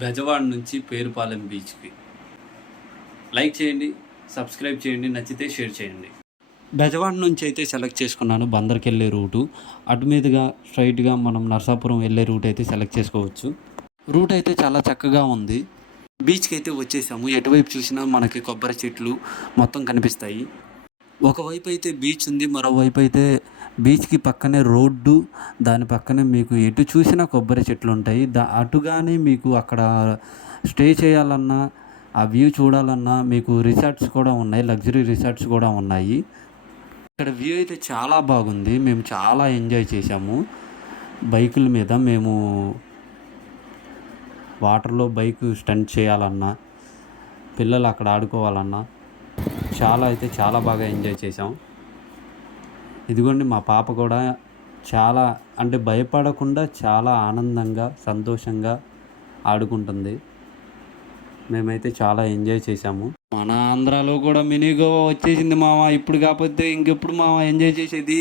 బెజవాడ నుంచి పేరుపాలెం బీచ్కి లైక్ చేయండి, సబ్స్క్రైబ్ చేయండి, నచ్చితే షేర్ చేయండి. బెజవాడ నుంచి అయితే సెలెక్ట్ చేసుకున్నాను బందర్కి వెళ్ళే రూటు. అటు మీదుగా స్ట్రైట్గా మనం నరసాపురం వెళ్ళే రూట్ అయితే సెలెక్ట్ చేసుకోవచ్చు. రూట్ అయితే చాలా చక్కగా ఉంది. బీచ్కి అయితే వచ్చేసాము. ఎటువైపు చూసినా మనకి కొబ్బరి చెట్లు మొత్తం కనిపిస్తాయి. ఒకవైపు అయితే బీచ్ ఉంది, మరోవైపు అయితే బీచ్కి పక్కనే రోడ్డు, దాని పక్కనే మీకు ఎటు చూసినా కొబ్బరి చెట్లు ఉంటాయి. అటుగానే మీకు అక్కడ స్టే చేయాలన్నా, ఆ వ్యూ చూడాలన్నా మీకు రిసార్ట్స్ కూడా ఉన్నాయి, లగ్జరీ రిసార్ట్స్ కూడా ఉన్నాయి. ఇక్కడ వ్యూ అయితే చాలా బాగుంది. మేము చాలా ఎంజాయ్ చేసాము. బైకుల మీద మేము వాటర్లో బైక్ స్టంట్ చేయాలన్నా, పిల్లలు అక్కడ ఆడుకోవాలన్నా చాలా బాగా ఎంజాయ్ చేసాం. ఇదిగోండి మా పాప కూడా చాలా అంటే భయపడకుండా చాలా ఆనందంగా సంతోషంగా ఆడుకుంటుంది. మేమైతే చాలా ఎంజాయ్ చేసాము. మన ఆంధ్రాలో కూడా మినీ గోవా వచ్చేసింది మామ. ఇప్పుడు కాకపోతే ఇంకెప్పుడు మామ ఎంజాయ్ చేసేది.